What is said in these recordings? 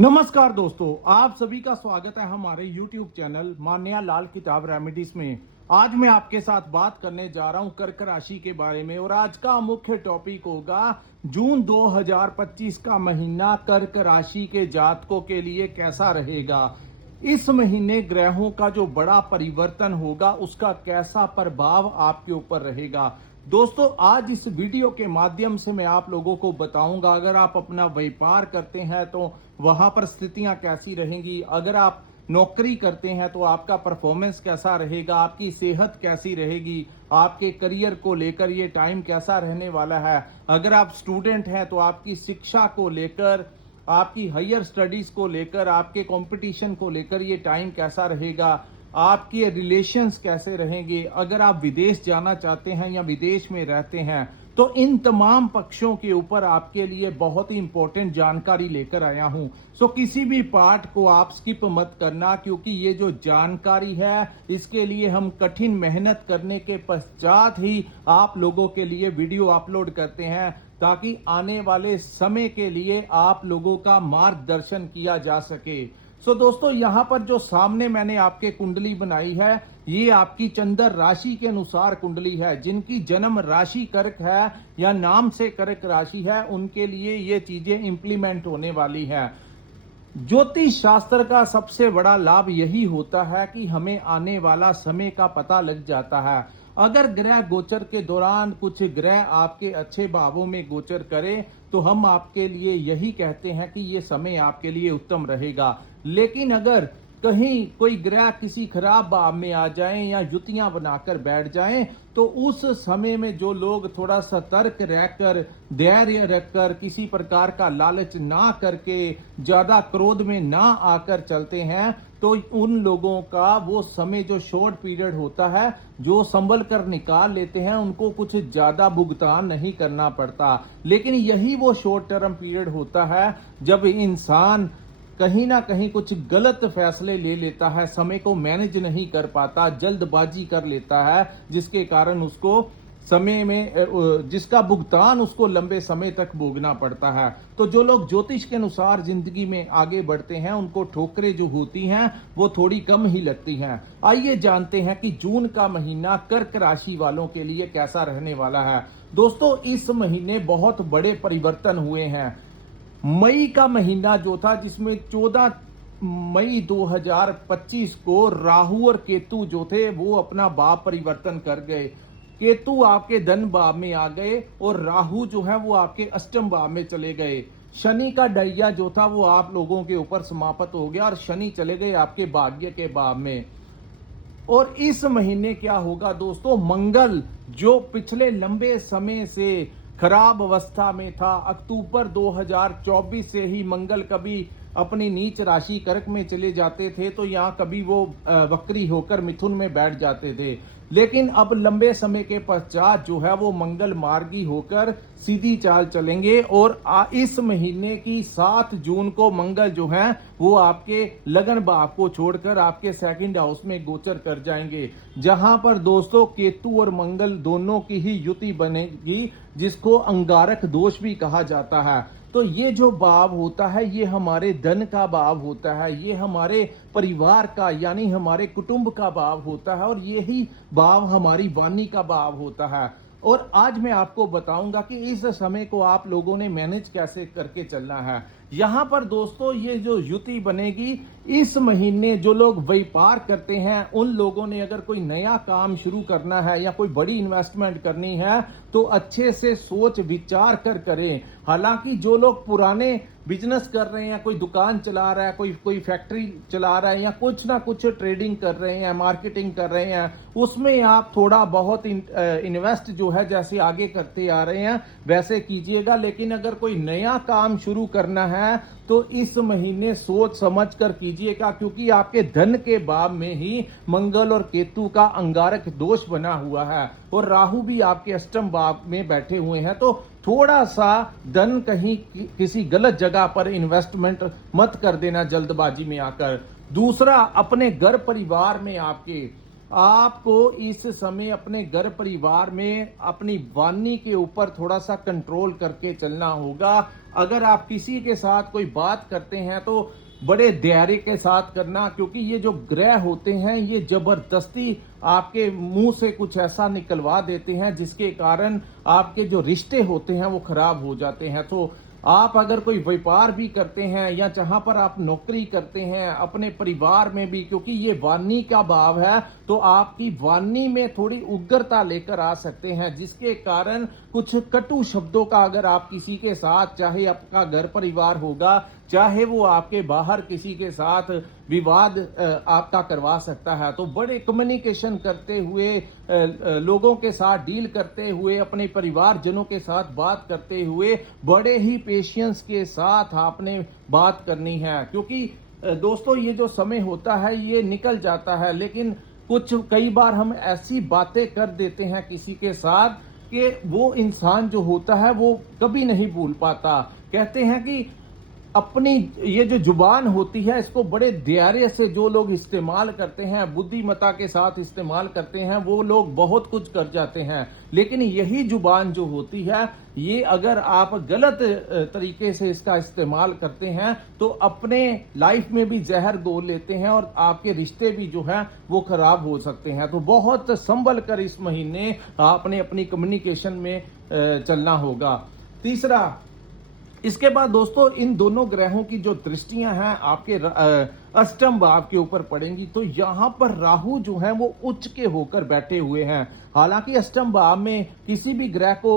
नमस्कार दोस्तों, आप सभी का स्वागत है हमारे YouTube चैनल मान्या लाल किताब रेमेडीज में। आज मैं आपके साथ बात करने जा रहा हूं कर्क राशि के बारे में और आज का मुख्य टॉपिक होगा जून 2025 का महीना कर्क राशि के जातकों के लिए कैसा रहेगा। इस महीने ग्रहों का जो बड़ा परिवर्तन होगा उसका कैसा प्रभाव आपके ऊपर रहेगा। दोस्तों, आज इस वीडियो के माध्यम से मैं आप लोगों को बताऊंगा, अगर आप अपना व्यापार करते हैं तो वहां पर स्थितियां कैसी रहेंगी, अगर आप नौकरी करते हैं तो आपका परफॉर्मेंस कैसा रहेगा, आपकी सेहत कैसी रहेगी, आपके करियर को लेकर ये टाइम कैसा रहने वाला है, अगर आप स्टूडेंट हैं तो आपकी शिक्षा को लेकर, आपकी हायर स्टडीज को लेकर, आपके कंपटीशन को लेकर ये टाइम कैसा रहेगा, आपके रिलेशंस कैसे रहेंगे, अगर आप विदेश जाना चाहते हैं या विदेश में रहते हैं तो इन तमाम पक्षों के ऊपर आपके लिए बहुत ही इंपॉर्टेंट जानकारी लेकर आया हूं। सो किसी भी पार्ट को आप स्किप मत करना, क्योंकि ये जो जानकारी है इसके लिए हम कठिन मेहनत करने के पश्चात ही आप लोगों के लिए वीडियो अपलोड करते हैं, ताकि आने वाले समय के लिए आप लोगों का मार्गदर्शन किया जा सके। दोस्तों, यहां पर जो सामने मैंने आपके कुंडली बनाई है, ये आपकी चंद्र राशि के अनुसार कुंडली है। जिनकी जन्म राशि कर्क है या नाम से कर्क राशि है, उनके लिए ये चीजें इंप्लीमेंट होने वाली है। ज्योतिष शास्त्र का सबसे बड़ा लाभ यही होता है कि हमें आने वाला समय का पता लग जाता है। अगर ग्रह गोचर के दौरान कुछ ग्रह आपके अच्छे भावों में गोचर करें तो हम आपके लिए यही कहते हैं कि ये समय आपके लिए उत्तम रहेगा। लेकिन अगर कहीं कोई ग्रह किसी खराब भाव में आ जाएं या युतियां बनाकर बैठ जाएं तो उस समय में जो लोग थोड़ा सतर्क रहकर, धैर्य रखकर, किसी प्रकार का लालच ना करके, ज्यादा क्रोध में ना आकर चलते हैं तो उन लोगों का वो समय जो शॉर्ट पीरियड होता है, जो संभल कर निकाल लेते हैं, उनको कुछ ज्यादा भुगतान नहीं करना पड़ता। लेकिन यही वो शॉर्ट टर्म पीरियड होता है जब इंसान कहीं ना कहीं कुछ गलत फैसले ले लेता है, समय को मैनेज नहीं कर पाता, जल्दबाजी कर लेता है, जिसके कारण उसको समय में जिसका भुगतान उसको लंबे समय तक भोगना पड़ता है। तो जो लोग ज्योतिष के अनुसार जिंदगी में आगे बढ़ते हैं उनको ठोकरें जो होती हैं वो थोड़ी कम ही लगती हैं। आइए जानते हैं कि जून का महीना कर्क राशि वालों के लिए कैसा रहने वाला है। दोस्तों, इस महीने बहुत बड़े परिवर्तन हुए हैं। मई का महीना जो था, जिसमें 14 मई 2025 को राहु और केतु जो थे वो अपना भाव परिवर्तन कर गए। केतु आपके धन भाव में आ गए और राहु जो है वो आपके अष्टम भाव में चले गए। शनि का डैया जो था वो आप लोगों के ऊपर समाप्त हो गया और शनि चले गए आपके भाग्य के भाव में। और इस महीने क्या होगा दोस्तों, मंगल जो पिछले लंबे समय से खराब अवस्था में था, अक्टूबर 2024 से ही मंगल कभी अपनी नीच राशि कर्क में चले जाते थे तो यहाँ कभी वो वक्री होकर मिथुन में बैठ जाते थे। लेकिन अब लंबे समय के पश्चात जो है वो मंगल मार्गी होकर सीधी चाल चलेंगे और इस महीने की 7 जून को मंगल जो है वो आपके लगन भाव को छोड़कर आपके सेकंड हाउस में गोचर कर जाएंगे, जहां पर दोस्तों केतु और मंगल दोनों की ही युति बनेगी, जिसको अंगारक दोष भी कहा जाता है। तो ये जो भाव होता है ये हमारे धन का भाव होता है, ये हमारे परिवार का यानी हमारे कुटुंब का भाव होता है और यही भाव हमारी वाणी का भाव होता है। और आज मैं आपको बताऊंगा कि इस समय को आप लोगों ने मैनेज कैसे करके चलना है। यहां पर दोस्तों ये जो युति बनेगी, इस महीने जो लोग व्यापार करते हैं उन लोगों ने अगर कोई नया काम शुरू करना है या कोई बड़ी इन्वेस्टमेंट करनी है तो अच्छे से सोच विचार कर करें। हालांकि जो लोग पुराने बिजनेस कर रहे हैं, कोई दुकान चला रहा है, कोई फैक्ट्री चला रहा है या कुछ ना कुछ ट्रेडिंग कर रहे हैं, मार्केटिंग कर रहे हैं, उसमें आप थोड़ा बहुत इन्वेस्ट जो है जैसे आगे करते आ रहे हैं वैसे कीजिएगा। लेकिन अगर कोई नया काम शुरू करना है तो इस महीने सोच समझ कर कीजिएगा, क्योंकि आपके धन के भाव में ही मंगल और केतु का अंगारक दोष बना हुआ है और राहु भी आपके अष्टम भाव में बैठे हुए हैं। तो थोड़ा सा धन कहीं किसी गलत जगह पर इन्वेस्टमेंट मत कर देना जल्दबाजी में आकर। दूसरा, अपने घर परिवार में आपके आपको इस समय अपने घर परिवार में अपनी वाणी के ऊपर थोड़ा सा कंट्रोल करके चलना होगा। अगर आप किसी के साथ कोई बात करते हैं तो बड़े धैर्य के साथ करना, क्योंकि ये जो ग्रह होते हैं ये जबरदस्ती आपके मुंह से कुछ ऐसा निकलवा देते हैं जिसके कारण आपके जो रिश्ते होते हैं वो खराब हो जाते हैं। तो आप अगर कोई व्यापार भी करते हैं या जहां पर आप नौकरी करते हैं, अपने परिवार में भी, क्योंकि ये वाणी का भाव है, तो आपकी वाणी में थोड़ी उग्रता लेकर आ सकते हैं, जिसके कारण कुछ कटु शब्दों का अगर आप किसी के साथ, चाहे आपका घर परिवार होगा, चाहे वो आपके बाहर किसी के साथ विवाद आपका करवा सकता है। तो बड़े कम्युनिकेशन करते हुए, लोगों के साथ डील करते हुए, अपने परिवारजनों के साथ बात करते हुए बड़े ही पेशेंस के साथ आपने बात करनी है। क्योंकि दोस्तों ये जो समय होता है ये निकल जाता है, लेकिन कई बार हम ऐसी बातें कर देते हैं किसी के साथ कि वो इंसान जो होता है वो कभी नहीं भूल पाता। कहते हैं कि अपनी ये जो जुबान होती है इसको बड़े धैर्य से जो लोग इस्तेमाल करते हैं, बुद्धिमत्ता के साथ इस्तेमाल करते हैं, वो लोग बहुत कुछ कर जाते हैं। लेकिन यही जुबान जो होती है ये अगर आप गलत तरीके से इसका इस्तेमाल करते हैं तो अपने लाइफ में भी जहर घोल लेते हैं और आपके रिश्ते भी जो है वो खराब हो सकते हैं। तो बहुत संभल कर इस महीने आपने अपनी कम्युनिकेशन में चलना होगा। तीसरा, इसके बाद दोस्तों इन दोनों ग्रहों की जो दृष्टियां हैं आपके अष्टम भाव के ऊपर पड़ेंगी। तो यहां पर राहु जो है वो उच्च के होकर बैठे हुए हैं। हालांकि अष्टम भाव में किसी भी ग्रह को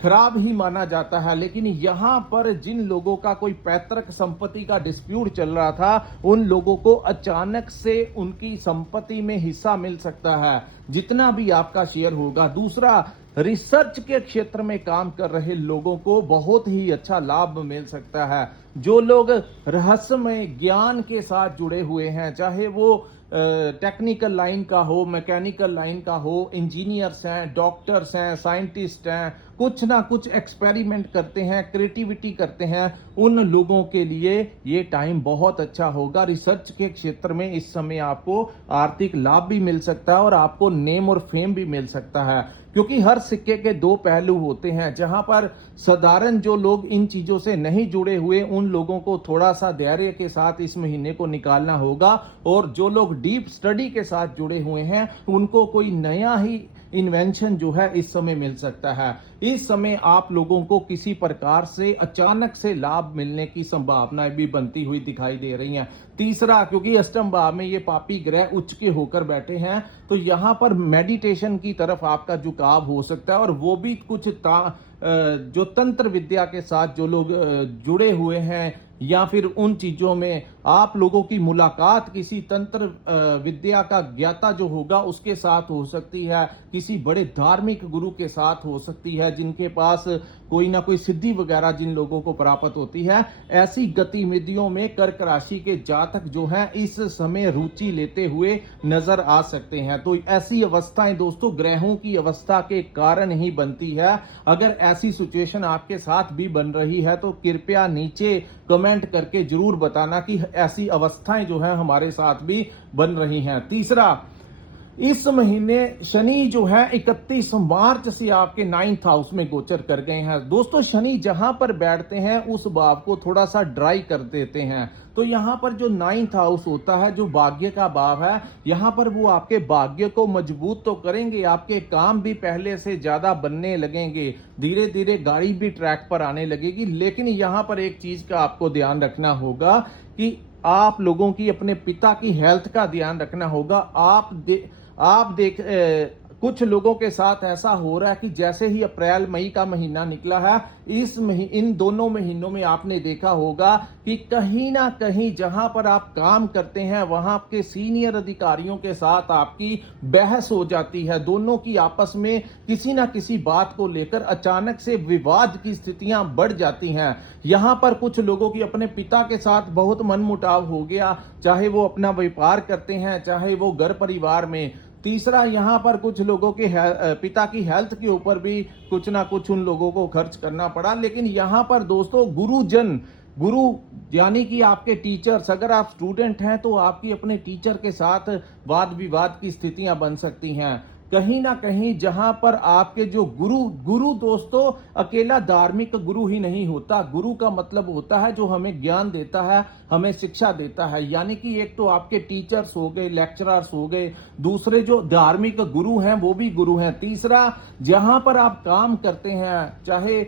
खराब ही माना जाता है, लेकिन यहां पर जिन लोगों का कोई पैतृक संपत्ति का डिस्प्यूट चल रहा था उन लोगों को अचानक से उनकी संपत्ति में हिस्सा मिल सकता है, जितना भी आपका शेयर होगा। दूसरा, रिसर्च के क्षेत्र में काम कर रहे लोगों को बहुत ही अच्छा लाभ मिल सकता है। जो लोग रहस्यमय ज्ञान के साथ जुड़े हुए हैं, चाहे वो टेक्निकल लाइन का हो, मैकेनिकल लाइन का हो, इंजीनियर्स हैं, डॉक्टर्स हैं, साइंटिस्ट हैं, कुछ ना कुछ एक्सपेरिमेंट करते हैं, क्रिएटिविटी करते हैं, उन लोगों के लिए ये टाइम बहुत अच्छा होगा। रिसर्च के क्षेत्र में इस समय आपको आर्थिक लाभ भी मिल सकता है और आपको नेम और फेम भी मिल सकता है, क्योंकि हर सिक्के के दो पहलू होते हैं। जहां पर साधारण जो लोग इन चीजों से नहीं जुड़े हुए उन लोगों को थोड़ा सा धैर्य के साथ इस महीने को निकालना होगा, और जो लोग डीप स्टडी के साथ जुड़े हुए हैं उनको कोई नया ही इन्वेंशन जो है इस समय मिल सकता है। इस समय आप लोगों को किसी प्रकार से अचानक से लाभ मिलने की संभावनाएं भी बनती हुई दिखाई दे रही हैं। तीसरा, क्योंकि अष्टम भाव में ये पापी ग्रह उच्च के होकर बैठे हैं तो यहां पर मेडिटेशन की तरफ आपका झुकाव हो सकता है, और वो भी कुछ जो तंत्र विद्या के साथ जो लोग जुड़े हुए हैं या फिर उन चीजों में आप लोगों की मुलाकात किसी तंत्र विद्या का ज्ञाता जो होगा उसके साथ हो सकती है, किसी बड़े धार्मिक गुरु के साथ हो सकती है जिनके पास कोई ना कोई सिद्धि वगैरह जिन लोगों को प्राप्त होती है। ऐसी गतिविधियों में कर्क राशि के जातक जो हैं इस समय रुचि लेते हुए नजर आ सकते हैं। तो ऐसी अवस्थाएं दोस्तों ग्रहों की अवस्था के कारण ही बनती है। अगर ऐसी सिचुएशन आपके साथ भी बन रही है तो कृपया नीचे कमेंट करके जरूर बताना कि ऐसी अवस्थाएं जो है हमारे साथ भी बन रही हैं। तीसरा, इस महीने शनि जो है 31 मार्च से आपके 9th हाउस में गोचर कर गए हैं। दोस्तों शनि जहां पर बैठते हैं उस भाव को थोड़ा सा ड्राई कर देते हैं। तो यहां पर जो 9th हाउस होता है जो भाग्य का भाव है, यहां पर वो आपके भाग्य को मजबूत तो करेंगे, आपके काम भी पहले से ज्यादा बनने लगेंगे, धीरे धीरे गाड़ी भी ट्रैक पर आने लगेगी। लेकिन यहां पर एक चीज का आपको ध्यान रखना होगा कि आप लोगों की अपने पिता की हेल्थ का ध्यान रखना होगा। कुछ लोगों के साथ ऐसा हो रहा है कि जैसे ही अप्रैल मई का महीना निकला है, इन दोनों महीनों में आपने देखा होगा कि कहीं ना कहीं जहां पर आप काम करते हैं वहां आपके सीनियर अधिकारियों के साथ आपकी बहस हो जाती है। दोनों की आपस में किसी ना किसी बात को लेकर अचानक से विवाद की स्थितियां बढ़ जाती हैं। यहां पर कुछ लोगों की अपने पिता के साथ बहुत मनमुटाव हो गया, चाहे वो अपना व्यापार करते हैं चाहे वो घर परिवार में। तीसरा, यहां पर कुछ लोगों के पिता की हेल्थ के ऊपर भी कुछ ना कुछ उन लोगों को खर्च करना पड़ा। लेकिन यहां पर दोस्तों गुरुजन गुरु यानी कि आपके टीचर्स, अगर आप स्टूडेंट हैं तो आपकी अपने टीचर के साथ वाद विवाद की स्थितियां बन सकती हैं। कहीं ना कहीं जहां पर आपके जो गुरु दोस्तों अकेला धार्मिक गुरु ही नहीं होता। गुरु का मतलब होता है जो हमें ज्ञान देता है, हमें शिक्षा देता है। यानी कि एक तो आपके टीचर्स हो गए, लेक्चरर्स हो गए, दूसरे जो धार्मिक गुरु हैं वो भी गुरु हैं। तीसरा, जहां पर आप काम करते हैं, चाहे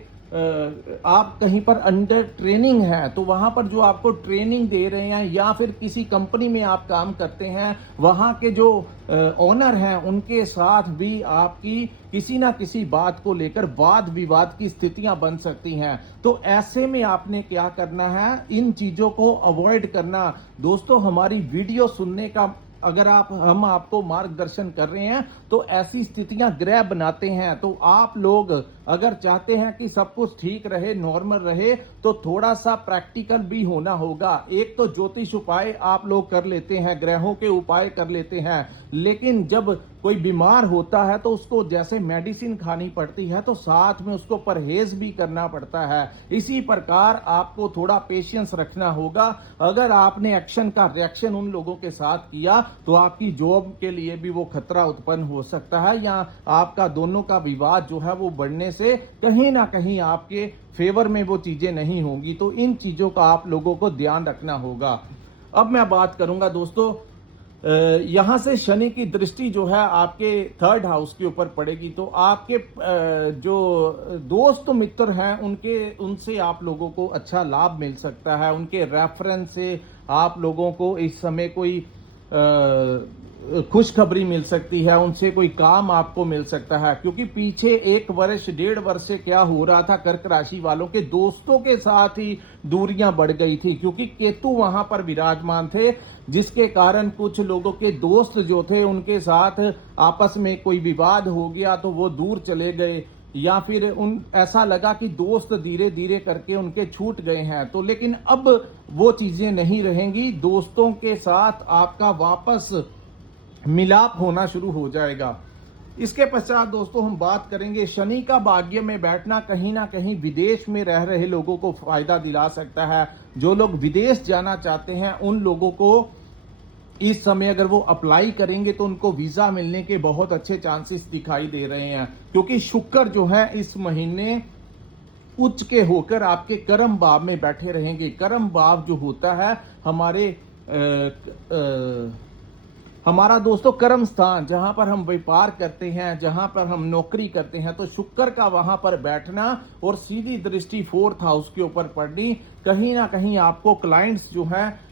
आप कहीं पर अंडर ट्रेनिंग है तो वहां पर जो आपको ट्रेनिंग दे रहे हैं, या फिर किसी कंपनी में आप काम करते हैं, वहां के जो ओनर हैं उनके साथ भी आपकी किसी ना किसी बात को लेकर वाद विवाद की स्थितियां बन सकती हैं। तो ऐसे में आपने क्या करना है, इन चीजों को अवॉइड करना। दोस्तों, हमारी वीडियो सुनने का अगर हम आपको मार्गदर्शन कर रहे हैं तो ऐसी स्थितियां ग्रह बनाते हैं। तो आप लोग अगर चाहते हैं कि सब कुछ ठीक रहे, नॉर्मल रहे, तो थोड़ा सा प्रैक्टिकल भी होना होगा। एक तो ज्योतिष उपाय आप लोग कर लेते हैं, ग्रहों के उपाय कर लेते हैं, लेकिन जब कोई बीमार होता है तो उसको जैसे मेडिसिन खानी पड़ती है तो साथ में उसको परहेज भी करना पड़ता है। इसी प्रकार आपको थोड़ा पेशेंस रखना होगा। अगर आपने एक्शन का रिएक्शन उन लोगों के साथ किया तो आपकी जॉब के लिए भी वो खतरा उत्पन्न हो सकता है, या आपका दोनों का विवाद जो है वो बढ़ने से कहीं ना कहीं आपके फेवर में वो चीजें नहीं होंगी। तो इन चीजों का आप लोगों को ध्यान रखना होगा। अब मैं बात करूंगा दोस्तों, यहां से शनि की दृष्टि जो है आपके 3rd हाउस के ऊपर पड़ेगी, तो आपके जो दोस्त मित्र हैं उनसे आप लोगों को अच्छा लाभ मिल सकता है। उनके रेफरेंस से आप लोगों को इस समय कोई खुशखबरी मिल सकती है, उनसे कोई काम आपको मिल सकता है। क्योंकि पीछे 1 वर्ष 1.5 वर्ष से क्या हो रहा था, कर्क राशि वालों के दोस्तों के साथ ही दूरियां बढ़ गई थी, क्योंकि केतु वहां पर विराजमान थे, जिसके कारण कुछ लोगों के दोस्त जो थे उनके साथ आपस में कोई विवाद हो गया तो वो दूर चले गए, या फिर ऐसा लगा कि दोस्त धीरे धीरे करके उनके छूट गए हैं। तो लेकिन अब वो चीजें नहीं रहेंगी, दोस्तों के साथ आपका वापस मिलाप होना शुरू हो जाएगा। इसके पश्चात दोस्तों हम बात करेंगे, शनि का भाग्य में बैठना कहीं ना कहीं विदेश में रह रहे लोगों को फायदा दिला सकता है। जो लोग विदेश जाना चाहते हैं उन लोगों को इस समय अगर वो अप्लाई करेंगे तो उनको वीजा मिलने के बहुत अच्छे चांसेस दिखाई दे रहे हैं, क्योंकि शुक्र जो है इस महीने उच्च के होकर आपके कर्म भाव में बैठे रहेंगे। कर्म भाव जो होता है हमारा दोस्तों कर्म स्थान, जहां पर हम व्यापार करते हैं, जहां पर हम नौकरी करते हैं, तो शुक्र का वहां पर बैठना और सीधी दृष्टि 4th हाउस के ऊपर पड़नी, कहीं ना कहीं आपको क्लाइंट्स जो है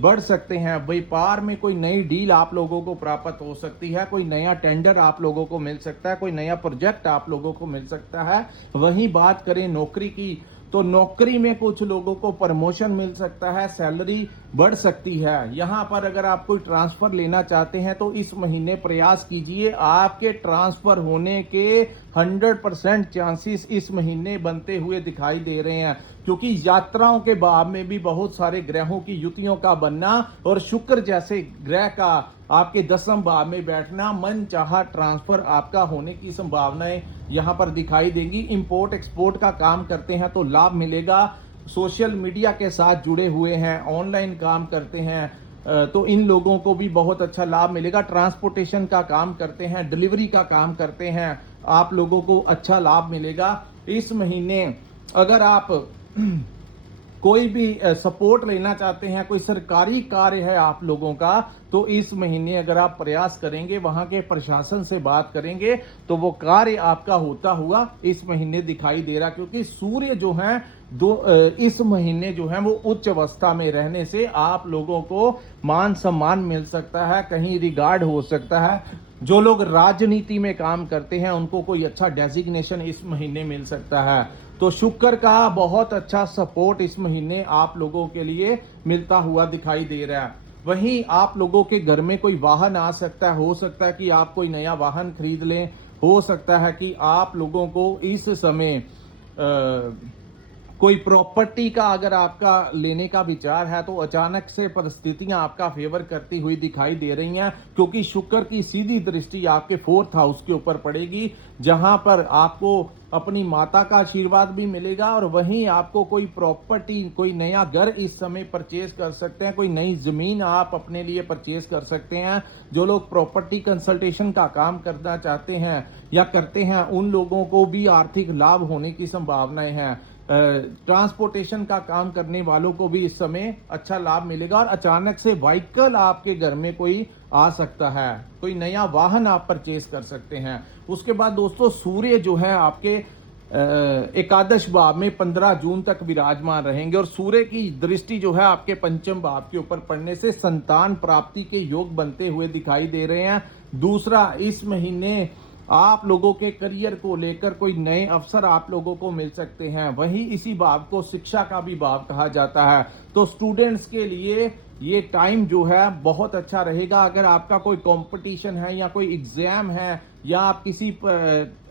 बढ़ सकते हैं। व्यापार में कोई नई डील आप लोगों को प्राप्त हो सकती है, कोई नया टेंडर आप लोगों को मिल सकता है, कोई नया प्रोजेक्ट आप लोगों को मिल सकता है। वहीं बात करें नौकरी की, तो नौकरी में कुछ लोगों को प्रमोशन मिल सकता है, सैलरी बढ़ सकती है। यहां पर अगर आप कोई ट्रांसफर लेना चाहते हैं तो इस महीने प्रयास कीजिए, आपके ट्रांसफर होने के 100% चांसेस इस महीने बनते हुए दिखाई दे रहे हैं, क्योंकि यात्राओं के भाव में भी बहुत सारे ग्रहों की युतियों का बनना और शुक्र जैसे ग्रह का आपके 10वें भाव में बैठना, मन चाहा ट्रांसफर आपका होने की संभावनाएं यहां पर दिखाई देंगी। इंपोर्ट एक्सपोर्ट का काम करते हैं तो लाभ मिलेगा। सोशल मीडिया के साथ जुड़े हुए हैं, ऑनलाइन काम करते हैं, तो इन लोगों को भी बहुत अच्छा लाभ मिलेगा। ट्रांसपोर्टेशन का काम करते हैं, डिलीवरी का काम करते हैं, आप लोगों को अच्छा लाभ मिलेगा इस महीने। अगर आप कोई भी सपोर्ट लेना चाहते हैं, कोई सरकारी कार्य है आप लोगों का, तो इस महीने अगर आप प्रयास करेंगे, वहां के प्रशासन से बात करेंगे, तो वो कार्य आपका होता हुआ इस महीने दिखाई दे रहा, क्योंकि सूर्य जो है इस महीने जो है वो उच्च अवस्था में रहने से आप लोगों को मान सम्मान मिल सकता है, कहीं रिगार्ड हो सकता है। जो लोग राजनीति में काम करते हैं उनको कोई अच्छा डेजिग्नेशन इस महीने मिल सकता है। तो शुक्र का बहुत अच्छा सपोर्ट इस महीने आप लोगों के लिए मिलता हुआ दिखाई दे रहा है। वहीं आप लोगों के घर में कोई वाहन आ सकता है, हो सकता है कि आप कोई नया वाहन खरीद लें, हो सकता है कि आप लोगों को इस समय कोई प्रॉपर्टी का अगर आपका लेने का विचार है तो अचानक से परिस्थितियां आपका फेवर करती हुई दिखाई दे रही हैं, क्योंकि शुक्र की सीधी दृष्टि आपके 4th हाउस के ऊपर पड़ेगी, जहां पर आपको अपनी माता का आशीर्वाद भी मिलेगा और वहीं आपको कोई प्रॉपर्टी, कोई नया घर इस समय परचेज कर सकते हैं, कोई नई जमीन आप अपने लिए परचेज कर सकते हैं। जो लोग प्रॉपर्टी कंसल्टेशन का काम करना चाहते हैं या करते हैं, उन लोगों को भी आर्थिक लाभ होने की संभावनाएं हैं। ट्रांसपोर्टेशन का काम करने वालों को भी इस समय अच्छा लाभ मिलेगा और अचानक से व्हीकल आपके घर में कोई आ सकता है, कोई नया वाहन आप परचेज कर सकते हैं। उसके बाद दोस्तों सूर्य जो है आपके एकादश भाव में 15 जून तक विराजमान रहेंगे और सूर्य की दृष्टि जो है आपके पंचम भाव के ऊपर पड़ने से संतान प्राप्ति के योग बनते हुए दिखाई दे रहे हैं। दूसरा, इस महीने आप लोगों के करियर को लेकर कोई नए अवसर आप लोगों को मिल सकते हैं। वहीं इसी भाव को शिक्षा का भी भाव कहा जाता है, तो स्टूडेंट्स के लिए ये टाइम जो है बहुत अच्छा रहेगा। अगर आपका कोई कंपटीशन है या कोई एग्जाम है या आप किसी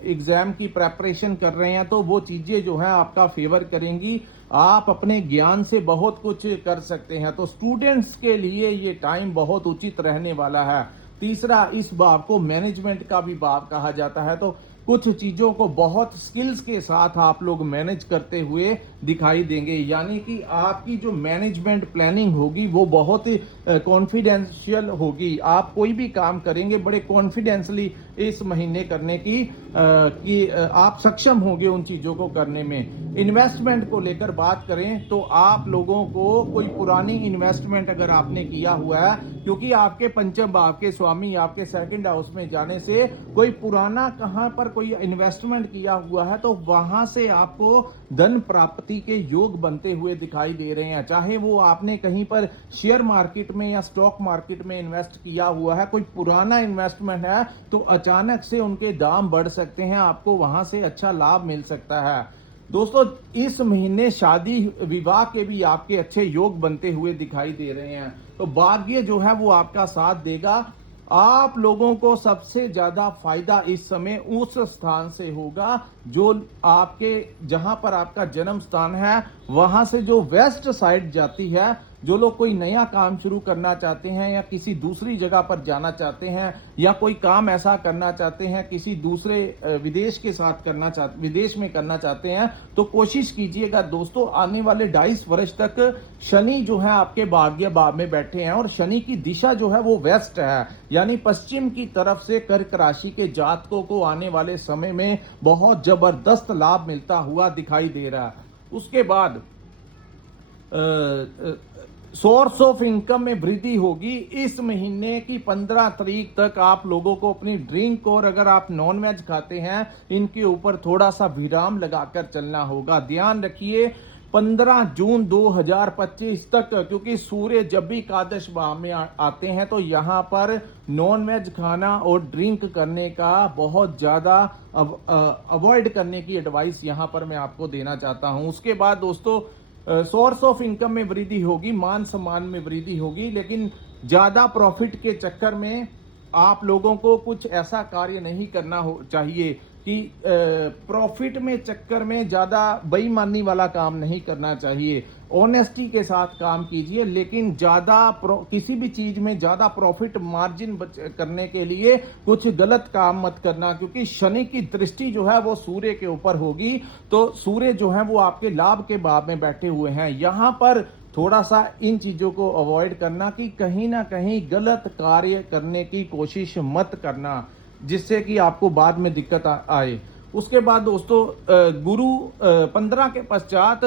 एग्जाम की प्रेपरेशन कर रहे हैं, तो वो चीजें जो है आपका फेवर करेंगी। आप अपने ज्ञान से बहुत कुछ कर सकते हैं, तो स्टूडेंट्स के लिए ये टाइम बहुत उचित रहने वाला है। तीसरा, इस भाव को मैनेजमेंट का भी भाव कहा जाता है, तो कुछ चीजों को बहुत स्किल्स के साथ आप लोग मैनेज करते हुए दिखाई देंगे, यानी कि आपकी जो मैनेजमेंट प्लानिंग होगी वो बहुत ही कॉन्फिडेंशियल होगी। आप कोई भी काम करेंगे बड़े कॉन्फिडेंसली इस महीने करने की आप सक्षम होंगे उन चीजों को करने में। इन्वेस्टमेंट को लेकर बात करें तो आप लोगों को कोई पुरानी इन्वेस्टमेंट अगर आपने किया हुआ है, क्योंकि आपके पंचम भाव के स्वामी आपके 2nd हाउस में जाने से कोई पुराना कहां पर कोई इन्वेस्टमेंट किया हुआ है, तो वहां से आपको धन प्राप्ति के योग बनते हुए दिखाई दे रहे हैं। चाहे वो आपने कहीं पर शेयर मार्केट में या स्टॉक मार्केट में इन्वेस्ट किया हुआ है, कोई पुराना इन्वेस्टमेंट है, तो अचानक से उनके दाम बढ़ सकते हैं, आपको वहां से अच्छा लाभ मिल सकता है। दोस्तों, इस महीने शादी विवाह के भी आपके अच्छे योग बनते हुए दिखाई दे रहे हैं, तो भाग्य जो है वो आपका साथ देगा। आप लोगों को सबसे ज्यादा फायदा इस समय उस स्थान से होगा जो आपके, जहां पर आपका जन्म स्थान है, वहां से जो वेस्ट साइड जाती है। जो लोग कोई नया काम शुरू करना चाहते हैं या किसी दूसरी जगह पर जाना चाहते हैं या कोई काम ऐसा करना चाहते हैं किसी दूसरे विदेश के साथ विदेश में करना चाहते हैं, तो कोशिश कीजिएगा दोस्तों। आने वाले 2.5 वर्ष तक शनि जो है आपके भाग्य भाव में बैठे हैं और शनि की दिशा जो है वो वेस्ट है, यानी पश्चिम की तरफ से कर्क राशि के जातकों को आने वाले समय में बहुत जबरदस्त लाभ मिलता हुआ दिखाई दे रहा है। उसके बाद सोर्स ऑफ इनकम में वृद्धि होगी। इस महीने की 15 तारीख तक आप लोगों को अपनी ड्रिंक और अगर आप नॉन वेज खाते हैं इनके ऊपर थोड़ा सा विराम लगाकर चलना होगा। ध्यान रखिए 15 जून 2025 तक, क्योंकि सूर्य जब भी एकादश भाव में आते हैं तो यहाँ पर नॉन वेज खाना और ड्रिंक करने का बहुत ज्यादा अवॉइड करने की एडवाइस यहाँ पर मैं आपको देना चाहता हूँ। उसके बाद दोस्तों सोर्स ऑफ इनकम में वृद्धि होगी, मान सम्मान में वृद्धि होगी, लेकिन ज्यादा प्रॉफिट के चक्कर में आप लोगों को कुछ ऐसा कार्य नहीं करना चाहिए कि प्रॉफिट में चक्कर में ज्यादा बेईमानी वाला काम नहीं करना चाहिए। ऑनेस्टी के साथ काम कीजिए, लेकिन ज्यादा किसी भी चीज में ज्यादा प्रॉफिट मार्जिन करने के लिए कुछ गलत काम मत करना, क्योंकि शनि की दृष्टि जो है वो सूर्य के ऊपर होगी। तो सूर्य जो है वो आपके लाभ के भाव में बैठे हुए हैं, यहाँ पर थोड़ा सा इन चीजों को अवॉइड करना कि कहीं ना कहीं गलत कार्य करने की कोशिश मत करना, जिससे कि आपको बाद में दिक्कत आए। उसके बाद दोस्तों गुरु 15 के पश्चात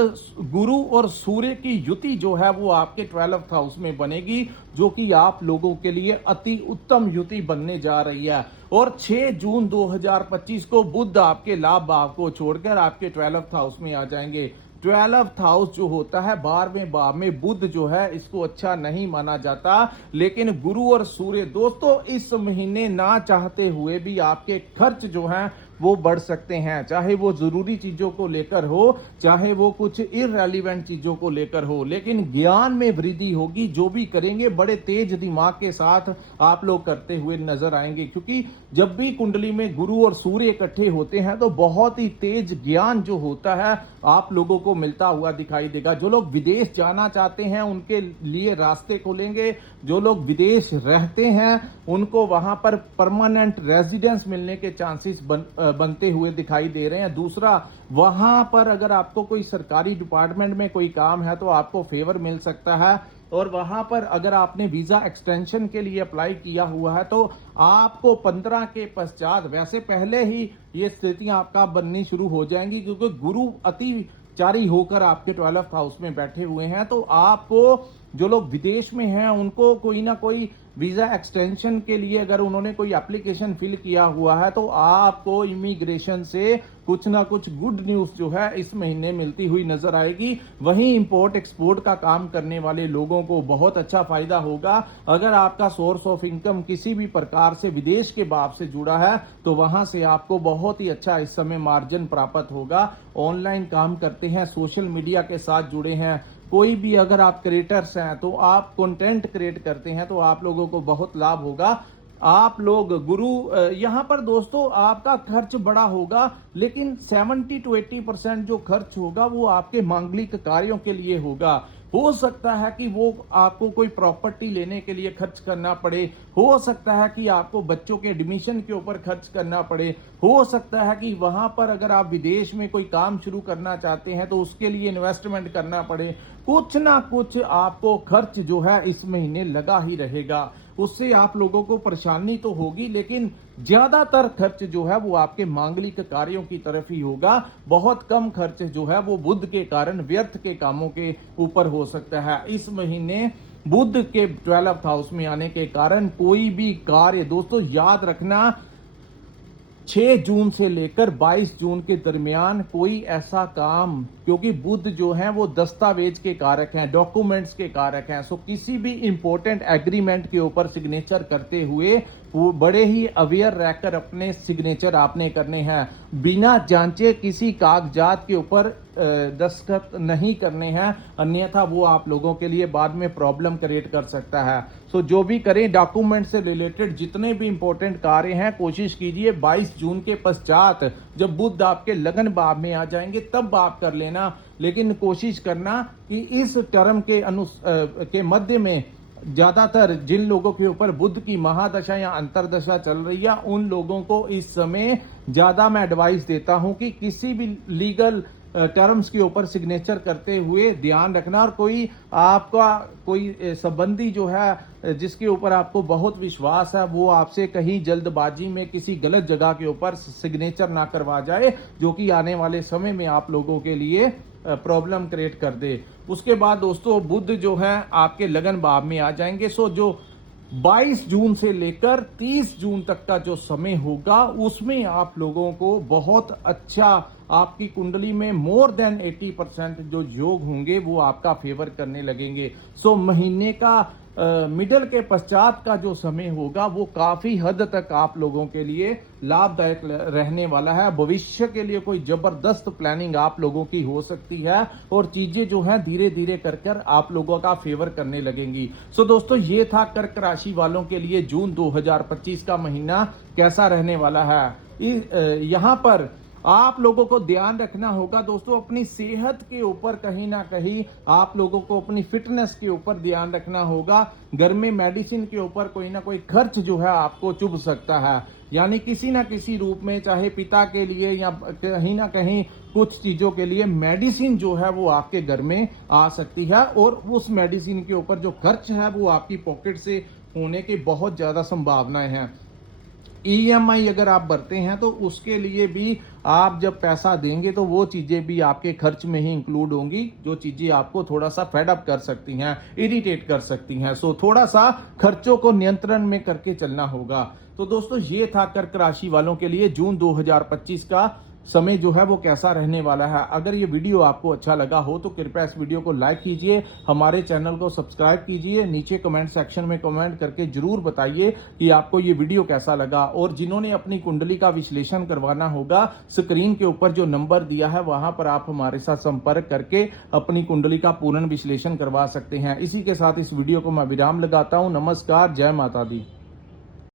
गुरु और सूर्य की युति जो है वो आपके 12th हाउस में बनेगी, जो कि आप लोगों के लिए अति उत्तम युति बनने जा रही है। और 6 जून 2025 को बुध आपके लाभ भाव को छोड़कर आपके 12th हाउस में आ जाएंगे। 12th हाउस जो होता है 12वें भाव में बुध जो है इसको अच्छा नहीं माना जाता, लेकिन गुरु और सूर्य दोस्तों इस महीने ना चाहते हुए भी आपके खर्च जो हैं वो बढ़ सकते हैं, चाहे वो जरूरी चीजों को लेकर हो, चाहे वो कुछ इररेलीवेंट चीजों को लेकर हो, लेकिन ज्ञान में वृद्धि होगी। जो भी करेंगे बड़े तेज दिमाग के साथ आप लोग करते हुए नजर आएंगे, क्योंकि जब भी कुंडली में गुरु और सूर्य इकट्ठे होते हैं तो बहुत ही तेज ज्ञान जो होता है आप लोगों को मिलता हुआ दिखाई देगा। जो लोग विदेश जाना चाहते हैं उनके लिए रास्ते खुलेंगे, जो लोग विदेश रहते हैं उनको वहां पर परमानेंट रेजिडेंस मिलने के चांसेस बनते हुए दिखाई दे रहे हैं। दूसरा, वहां पर अगर आपको कोई सरकारी डिपार्टमेंट में कोई काम है तो आपको फेवर मिल सकता है, और वहां पर अगर आपने वीजा एक्सटेंशन के लिए अप्लाई किया हुआ है तो आपको 15 के पश्चात, वैसे पहले ही ये स्थितियां आपका बननी शुरू हो जाएंगी, क्योंकि गुरु अतिचारी होकर आपके 12th हाउस में बैठे हुए हैं। तो आपको, जो लोग विदेश में हैं उनको कोई ना कोई वीजा एक्सटेंशन के लिए अगर उन्होंने कोई एप्लीकेशन फिल किया हुआ है तो आपको इमिग्रेशन से कुछ ना कुछ गुड न्यूज जो है इस महीने मिलती हुई नजर आएगी। वहीं इंपोर्ट एक्सपोर्ट का काम करने वाले लोगों को बहुत अच्छा फायदा होगा। अगर आपका सोर्स ऑफ इनकम किसी भी प्रकार से विदेश के बाप से जुड़ा है तो वहां से आपको बहुत ही अच्छा इस समय मार्जिन प्राप्त होगा। ऑनलाइन काम करते हैं, सोशल मीडिया के साथ जुड़े हैं, कोई भी अगर आप क्रिएटर्स हैं तो आप कंटेंट क्रिएट करते हैं तो आप लोगों को बहुत लाभ होगा। आप लोग गुरु, यहां पर दोस्तों आपका खर्च बड़ा होगा, लेकिन 70 to 80% जो खर्च होगा वो आपके मांगलिक कार्यों के लिए होगा। हो सकता है कि वो आपको कोई प्रॉपर्टी लेने के लिए खर्च करना पड़े, हो सकता है कि आपको बच्चों के एडमिशन के ऊपर खर्च करना पड़े, हो सकता है कि वहां पर अगर आप विदेश में कोई काम शुरू करना चाहते हैं तो उसके लिए इन्वेस्टमेंट करना पड़े। कुछ ना कुछ आपको खर्च जो है इस महीने लगा ही रहेगा। उससे आप लोगों को परेशानी तो होगी, लेकिन ज्यादातर खर्च जो है वो आपके मांगलिक कार्यों की तरफ ही होगा। बहुत कम खर्च जो है वो बुध के कारण व्यर्थ के कामों के ऊपर हो सकता है। इस महीने बुध के 12th हाउस में आने के कारण कोई भी कार्य, दोस्तों याद रखना, 6 जून से लेकर 22 जून के दरमियान कोई ऐसा काम, क्योंकि बुध जो है वो दस्तावेज के कारक हैं, डॉक्यूमेंट्स के कारक हैं। सो किसी भी इंपॉर्टेंट एग्रीमेंट के ऊपर सिग्नेचर करते हुए वो बड़े ही अवेयर रहकर अपने सिग्नेचर आपने करने हैं। बिना जांचे किसी कागजात के ऊपर दस्तखत नहीं करने हैं, अन्यथा वो आप लोगों के लिए बाद में प्रॉब्लम क्रिएट कर सकता है। सो जो भी करें, डॉक्यूमेंट से रिलेटेड जितने भी इंपॉर्टेंट कार्य हैं कोशिश कीजिए 22 जून के पश्चात, जब बुध आपके लगन भाव में आ जाएंगे तब आप कर लेना। लेकिन कोशिश करना कि इस टर्म के मध्य में ज्यादातर जिन लोगों के ऊपर बुध की महादशा या अंतरदशा चल रही है उन लोगों को इस समय ज्यादा मैं एडवाइस देता हूं कि किसी भी लीगल टर्म्स के ऊपर सिग्नेचर करते हुए ध्यान रखना। और कोई आपका कोई संबंधी जो है जिसके ऊपर आपको बहुत विश्वास है वो आपसे कहीं जल्दबाजी में किसी गलत जगह के ऊपर सिग्नेचर ना करवा जाए, जो कि आने वाले समय में आप लोगों के लिए प्रॉब्लम क्रिएट कर दे। उसके बाद दोस्तों बुध जो है आपके लगन भाव में आ जाएंगे। सो जो 22 जून से लेकर 30 जून तक का जो समय होगा उसमें आप लोगों को बहुत अच्छा, आपकी कुंडली में मोर देन 80% जो योग होंगे वो आपका फेवर करने लगेंगे। सो महीने का मिडल के पश्चात का जो समय होगा वो काफी हद तक आप लोगों के लिए लाभदायक रहने वाला है। भविष्य के लिए कोई जबरदस्त प्लानिंग आप लोगों की हो सकती है और चीजें जो है धीरे धीरे कर आप लोगों का फेवर करने लगेंगी। सो दोस्तों ये था कर्क राशि वालों के लिए जून 2025 का महीना कैसा रहने वाला है। यहाँ पर आप लोगों को ध्यान रखना होगा दोस्तों, अपनी सेहत के ऊपर कहीं ना कहीं आप लोगों को अपनी फिटनेस के ऊपर ध्यान रखना होगा। घर में मेडिसिन के ऊपर कोई ना कोई खर्च जो है आपको चुभ सकता है, यानी किसी ना किसी रूप में, चाहे पिता के लिए या कहीं ना कहीं कुछ चीजों के लिए मेडिसिन जो है वो आपके घर में आ सकती है, और उस मेडिसिन के ऊपर जो खर्च है वो आपकी पॉकेट से होने की बहुत ज्यादा संभावनाएं हैं। EMI अगर आप भरते हैं तो उसके लिए भी आप जब पैसा देंगे तो वो चीजें भी आपके खर्च में ही इंक्लूड होंगी, जो चीजें आपको थोड़ा सा फेडअप कर सकती हैं, इरिटेट कर सकती हैं। सो थोड़ा सा खर्चों को नियंत्रण में करके चलना होगा। तो दोस्तों ये था कर्क राशि वालों के लिए जून 2025 का समय जो है वो कैसा रहने वाला है। अगर ये वीडियो आपको अच्छा लगा हो तो कृपया इस वीडियो को लाइक कीजिए, हमारे चैनल को सब्सक्राइब कीजिए, नीचे कमेंट सेक्शन में कमेंट करके जरूर बताइए कि आपको ये वीडियो कैसा लगा। और जिन्होंने अपनी कुंडली का विश्लेषण करवाना होगा, स्क्रीन के ऊपर जो नंबर दिया है वहां पर आप हमारे साथ संपर्क करके अपनी कुंडली का पूर्ण विश्लेषण करवा सकते हैं। इसी के साथ इस वीडियो को मैं विराम लगाता हूं। नमस्कार, जय माता दी।